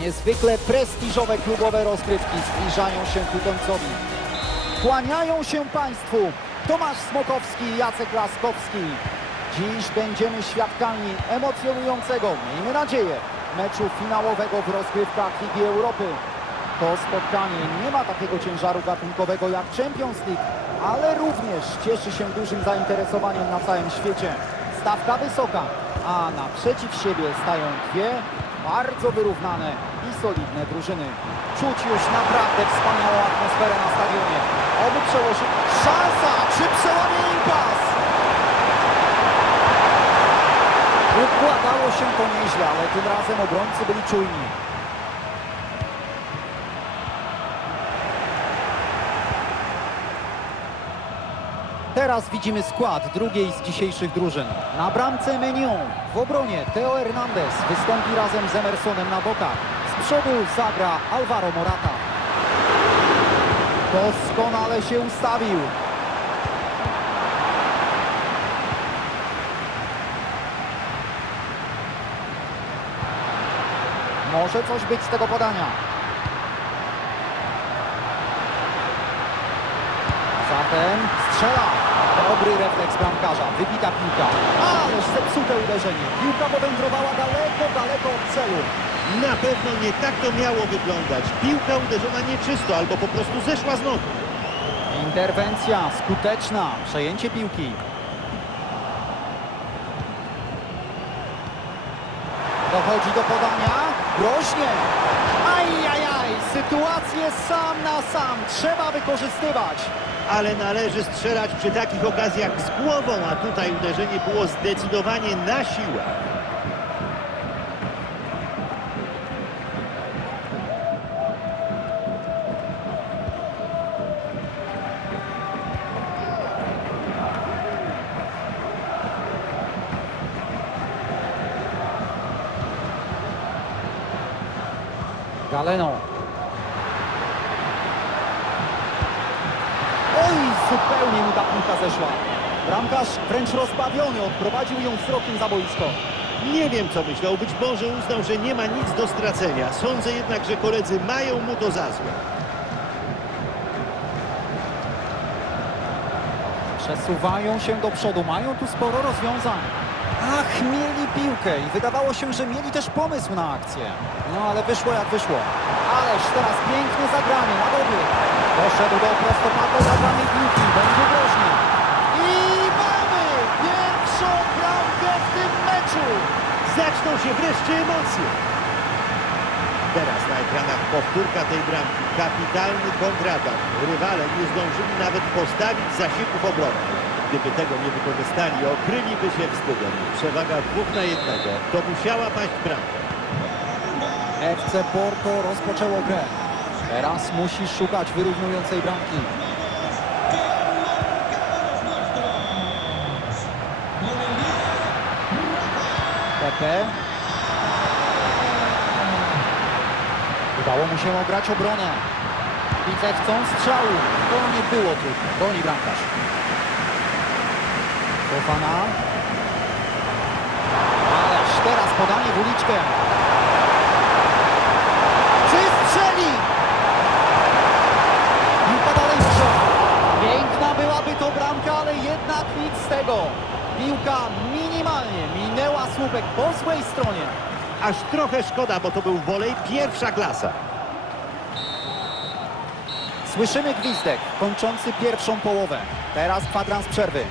Niezwykle prestiżowe klubowe rozgrywki zbliżają się ku końcowi. Kłaniają się Państwu Tomasz Smokowski i Jacek Laskowski. Dziś będziemy świadkami emocjonującego, miejmy nadzieję, meczu finałowego w rozgrywkach Ligi Europy. To spotkanie nie ma takiego ciężaru gatunkowego jak Champions League, ale również cieszy się dużym zainteresowaniem na całym świecie. Stawka wysoka, a naprzeciw siebie stają dwie bardzo wyrównane i solidne drużyny. Czuć już naprawdę wspaniałą atmosferę na stadionie. Oby przełożyć... Szansa! Czy przełamie impas? Układało się to nieźle, ale tym razem obrońcy byli czujni. Teraz widzimy skład drugiej z dzisiejszych drużyn. Na bramce Menion, w obronie Teo Hernandez wystąpi razem z Emersonem na bokach. Z przodu zagra Alvaro Morata. Doskonale się ustawił. Może coś być z tego podania. Zatem strzela. Dobry refleks bramkarza. Wybita piłka. Ależ zepsute uderzenie. Piłka powędrowała daleko, daleko od celu. Na pewno nie tak to miało wyglądać. Piłka uderzona nieczysto albo po prostu zeszła z nogi. Interwencja skuteczna. Przejęcie piłki. Dochodzi do podania. Groźnie. Ajajaj. Sytuację sam na sam. Trzeba wykorzystywać. Ale należy strzelać przy takich okazjach z głową, a tutaj uderzenie było zdecydowanie na siłę. Galeno. Zupełnie mu ta piłka zeszła. Bramkarz wręcz rozbawiony odprowadził ją wzrokiem za boisko. Nie wiem co myślał, być może uznał, że nie ma nic do stracenia. Sądzę jednak, że koledzy mają mu to za złe. Przesuwają się do przodu, mają tu sporo rozwiązań. Ach, mieli piłkę i wydawało się, że mieli też pomysł na akcję. No ale wyszło jak wyszło. Ależ teraz piękne zagranie na dobie. Doszedł do prostopadłej zagranej piłki, będzie groźnie. I mamy pierwszą bramkę w tym meczu. Zaczną się wreszcie emocje. Teraz na ekranach powtórka tej bramki. Kapitalny kontratak. Rywale nie zdążyli nawet postawić zasieków obronnych. Gdyby tego nie wykorzystali, okryliby się wstydem. Przewaga dwóch na jednego. To musiała paść bramka. FC Porto rozpoczęło grę. Teraz musi szukać wyrównującej bramki. Pepe. Udało mu się ograć obronę. Widzę chcą strzału. To nie było trudne. Broni bramkarz. Fofana. Ależ teraz podanie w uliczkę. Czy strzeli? Piłka dalej w grze. Piękna byłaby to bramka, ale jednak nic z tego. Piłka minimalnie minęła słupek po złej stronie. Aż trochę szkoda, bo to był wolej pierwsza klasa. Słyszymy gwizdek kończący pierwszą połowę. Teraz kwadrans przerwy.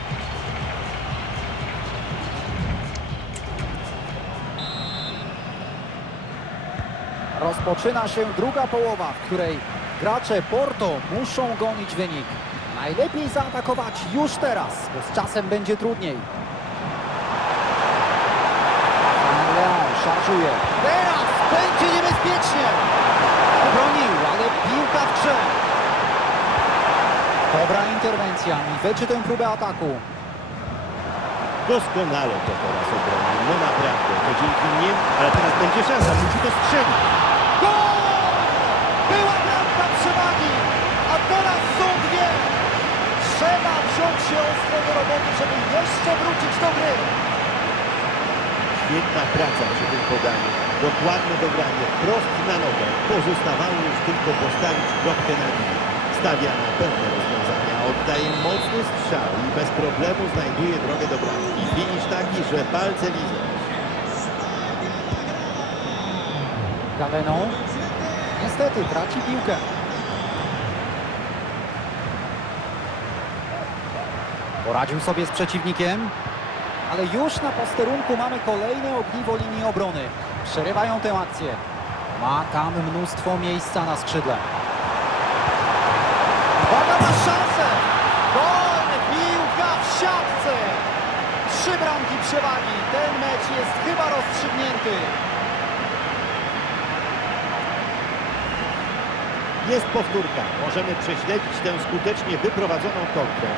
Rozpoczyna się druga połowa, w której gracze Porto muszą gonić wynik. Najlepiej zaatakować już teraz, bo z czasem będzie trudniej. Leon szarżuje. Teraz będzie niebezpiecznie. Bronił, ale piłka w grze. Dobra interwencja i wyczy tę próbę ataku. Doskonale to teraz obronił. No naprawdę, to dzięki nim, ale teraz będzie szansa, musi to strzelić. Była bramka przewagi, a teraz są dwie. Trzeba wziąć się ostro do roboty, żeby jeszcze wrócić do gry. Świetna praca przy tym podaniu. Dokładne dogranie wprost na nogę. Pozostawało już tylko postawić kropkę na nim. Stawia na pewne rozwiązania. Oddaje mocny strzał i bez problemu znajduje drogę do bramki. Finisz taki, że palce widzą. Galeno. Niestety traci piłkę. Poradził sobie z przeciwnikiem, ale już na posterunku mamy kolejne ogniwo linii obrony. Przerywają tę akcję. Ma tam mnóstwo miejsca na skrzydle. Uwaga na szansę! Gol! Piłka w siatce! Trzy bramki przewagi. Ten mecz jest chyba rozstrzygnięty. Jest powtórka. Możemy prześledzić tę skutecznie wyprowadzoną kontrę.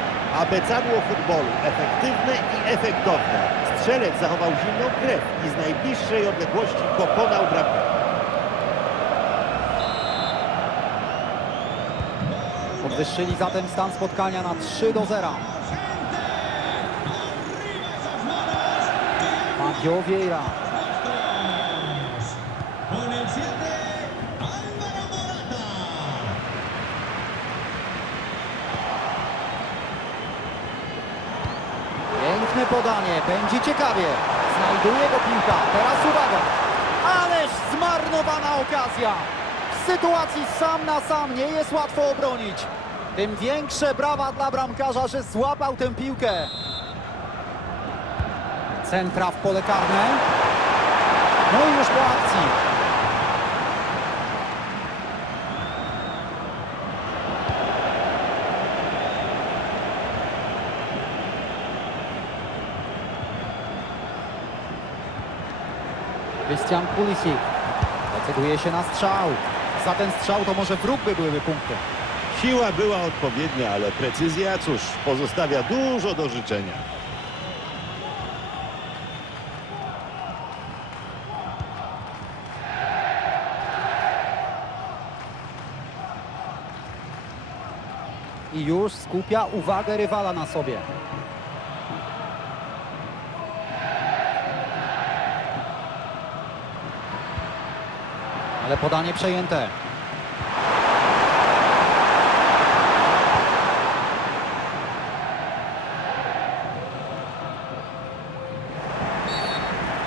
Abecadło futbolu. Efektywne i efektowne. Strzelec zachował zimną krew i z najbliższej odległości pokonał bramkę. Podwyższyli zatem stan spotkania na 3 do 0. Fabio Vieira. Piękne podanie, będzie ciekawie. Znajduje go piłka, teraz uwaga. Ależ zmarnowana okazja. W sytuacji sam na sam nie jest łatwo obronić. Tym większe brawa dla bramkarza, że złapał tę piłkę. Centra w pole karne. No i już po akcji. Christian Pulisic decyduje się na strzał. Za ten strzał to może wróg by byłyby punkty. Siła była odpowiednia, ale precyzja, cóż, pozostawia dużo do życzenia. I już skupia uwagę rywala na sobie. Ale podanie przejęte.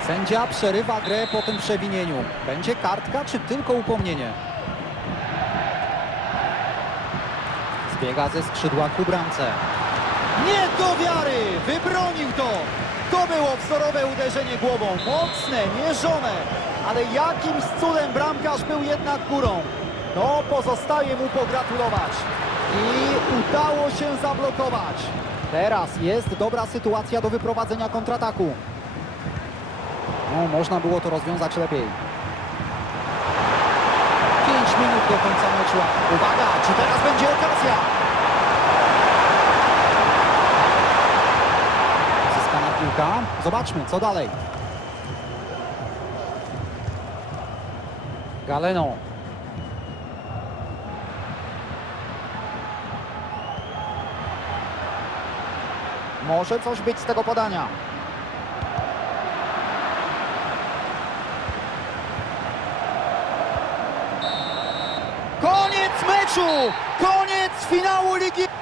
Sędzia przerywa grę po tym przewinieniu. Będzie kartka czy tylko upomnienie? Zbiega ze skrzydła ku bramce. Nie do wiary! Wybronił to! To było wzorowe uderzenie głową. Mocne, mierzone. Ale jakimś cudem bramkarz był jednak górą. No, pozostaje mu pogratulować. I udało się zablokować. Teraz jest dobra sytuacja do wyprowadzenia kontrataku. No, można było to rozwiązać lepiej. 5 minut do końca meczu. Uwaga, czy teraz będzie okazja? Zyskana piłka. Zobaczmy, co dalej. Galeno. Może coś być z tego podania. Koniec meczu! Koniec finału Ligi